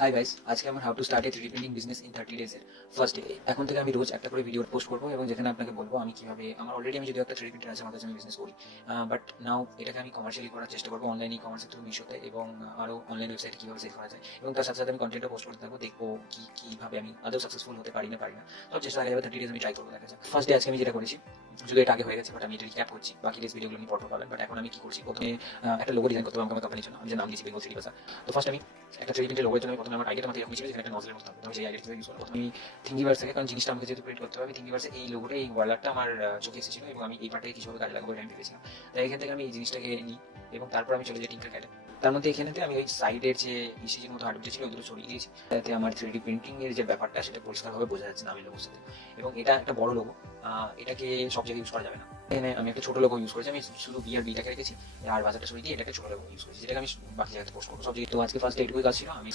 Hi guys, আজকে আমার how to start A 3D printing business in 30 days এর first day. এখন থেকে আমি রোজ একটা করে ভিডিও পোস্ট করবো এবং যেখানে আপনাকে বলবো আমি কিভাবে আমি যদিও একটা 3D প্রিন্টার আছে আমার কাছে, আমি বিজনেস করি, বাট নাও এটাকে আমি কমার্শিয়ালি করার চেষ্টা করবো অনলাইন ই কমার্সের থ্রু মিশোতে, এবং আরও অনলাইন ওয়েবসাইটে কিভাবে সেল করা যায়। এবং তার সাথে সাথে আমি কন্টেন্টও পোস্ট করতে থাকবো, দেখবো কিভাবে আমি আদৌ সাকসেসফুল হতে পারি না। সব চেষ্টা দেখা যাবে, 30 ডেজ আমি ট্রাই করবো, দেখা যাক। ফার্স্ট ডে আজকে আমি যেটা করেছি, যদি এটা আগে হয়ে গেছে বাট আমি এটা রিক্যাপ করছি, বাকি ডেজ ভিডিওগুলো আমি পরপর পাবেন। বাট এখন আমি কি করছি, প্রথমে একটা লোগো ডিজাইন করতে হবে আমার কোম্পানির জন্য। আমি যে নাম দিয়েছি বেঙ্গল সিটি বাজার। তো ফার্স্ট আমি একটা 3D প্রিন্টের লোগোর জন্য প্রথমে আমার আইডিয়াটা মাথায় এরকম ছিল, যেখানে একটা নজলের মতো থাকবে। আমি সেই আইডিয়াটা ইউজ করবো। প্রথমে আমি থিঙ্গিভার্স থেকে, কারণ জিনিসটা আমাকে যেহেতু প্রিন্ট করতে হবে, থিঙ্গিভার্সে এই লোগোটা, এই ওয়ালারটা আমার চোখে এসেছিল এবং আমি এই পার্টটাকে কিভাবে কাজে লাগাবো এটা আমি ভেবেছিলাম। তাই এখান থেকে আমি এই জিনিসটাকে নিই এবং তারপর আমি চলে যাই টিঙ্কারক্যাডে। তার মধ্যে এখানেতে আমি ওই সাইডের যে ইসিজির মতো হার্ডওয়্যার ছিল ওগুলো সরিয়ে দিয়েছি, যাতে আমার 3D প্রিন্টিং এর যে ব্যাপারটা সেটা পরিষ্কারভাবে বোঝা যাচ্ছে না আমি লোগোর সাথে। এবং এটা একটা বড় লোগো, এটাকে সব জায়গায় ইউজ করা যাবে না। এখানে আমি একটা ছোট লোগো ইউজ করেছি, আমি শুধু বি আর বিটাকে রেখেছি, আর বাজারটা সরিয়ে দিয়ে এটাকে ছোট লোগো ইউজ করেছি, যেটাকে আমি বাকি জায়গাতে পোস্ট করবো সব জায়গায়। তো আজকে ফার্স্ট এইটুকুই কাজ ছিল। আমি